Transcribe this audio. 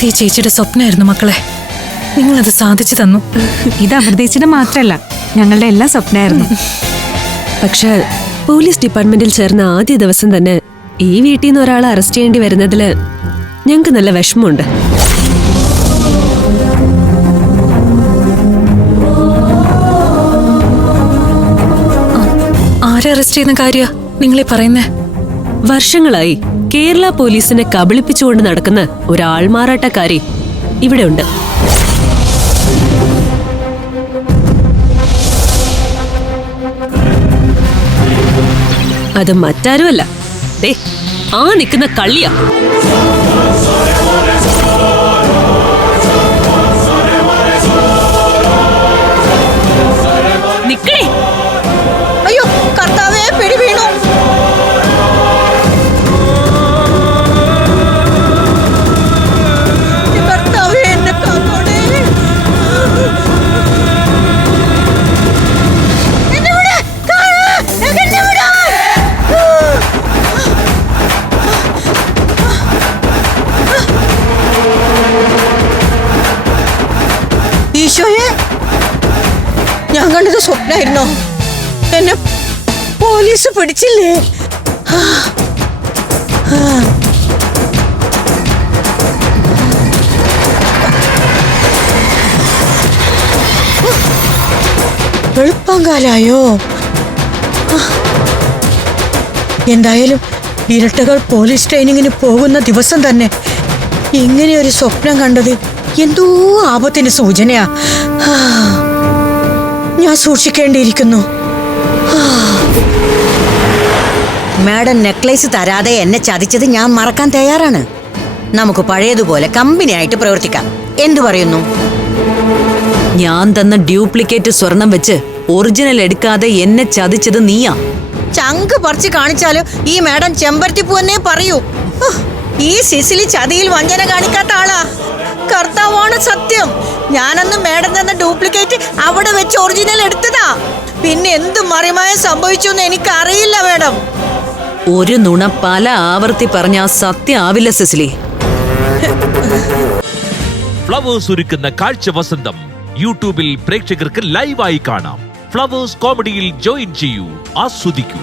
ഇത് ഈ ചേച്ചിയുടെ സ്വപ്നമായിരുന്നു മക്കളെ. നിങ്ങളത് സാധിച്ചു തന്നു. ഇത് അമൃതേച്ചിയുടെ മാത്രല്ല ഞങ്ങളുടെ എല്ലാ സ്വപ്നമായിരുന്നു. പക്ഷേ പോലീസ് ഡിപ്പാർട്ട്മെന്റിൽ ചേർന്ന ആദ്യ ദിവസം തന്നെ ഈ വീട്ടിൽ നിന്ന് ഒരാളെ അറസ്റ്റ് ചെയ്യേണ്ടി വരുന്നതിൽ ഞങ്ങൾക്ക് നല്ല വിഷമമുണ്ട്. ആരെ അറസ്റ്റ് ചെയ്യുന്ന കാര്യ നിങ്ങളെ പറയുന്നേ? വർഷങ്ങളായി കേരള പോലീസിനെ കബളിപ്പിച്ചുകൊണ്ട് നടക്കുന്ന ഒരാൾമാറാട്ടക്കാരി ഇവിടെ ഉണ്ട് അത് മറ്റാരുമല്ല. ദേ ആ നിൽക്കുന്ന കള്ളിയാ. കണ്ടത് സ്വപ്നായിരുന്നോ? എന്നെ പോലീസ് പിടിച്ചില്ലേ. വെളുപ്പാങ്കാലായോ? എന്തായാലും ഇരട്ടകൾ പോലീസ് ട്രെയിനിങ്ങിന് പോകുന്ന ദിവസം തന്നെ ഇങ്ങനെ ഒരു സ്വപ്നം കണ്ടത് എന്തോ ആപത്തിന് സൂചനയാ. ഞാൻ സൂക്ഷിക്കേണ്ടിയിരിക്കുന്നു. മാഡം നെക്ലേസ് തരാതെ എന്നെ ചതിച്ചത് ഞാൻ മറക്കാൻ തയ്യാറാണ്. നമുക്ക് പഴയതുപോലെ കമ്പനിയായിട്ട് പ്രവർത്തിക്കാം. എന്തു പറയുന്നു? ഞാൻ തന്ന ഡ്യൂപ്ലിക്കേറ്റ് സ്വർണം വെച്ച് ഒറിജിനൽ എടുക്കാതെ എന്നെ ചതിച്ചത് നീയാ. ചങ്ക് പറിച്ച് കാണിച്ചാലും ഈ മാഡം ചെമ്പരത്തിപ്പൂ എന്നേ പറയൂ ഈ സിസിലി ചതിയിൽ വഞ്ചന കാണിക്കാത്ത ആളാ. കർത്താവാണ് സത്യം. ഞാനന്ന് മേഡം തന്ന ഡ്യൂപ്ലിക്കേറ്റ് അവിടെ വെച്ച് ഒറിജിനൽ എടുത്തതാ. പിന്നെ എന്ത് മറിമായ സംഭവിച്ചു എന്ന് എനിക്കറിയില്ല മേഡം. ഒരു നുണ പല ആവർത്തി പറഞ്ഞ സത്യം ആവില്ല സെസിലി. ഫ്ലവേഴ്സ് ഒരുക്കുന്ന കാഴ്ച വസന്തം യൂട്യൂബിൽ പ്രേക്ഷകർക്ക് ലൈവായി കാണാം. ഫ്ലവേഴ്സ് കോമഡിയിൽ ജോയിൻ ചെയ്യൂ ആസ്വദിക്കൂ.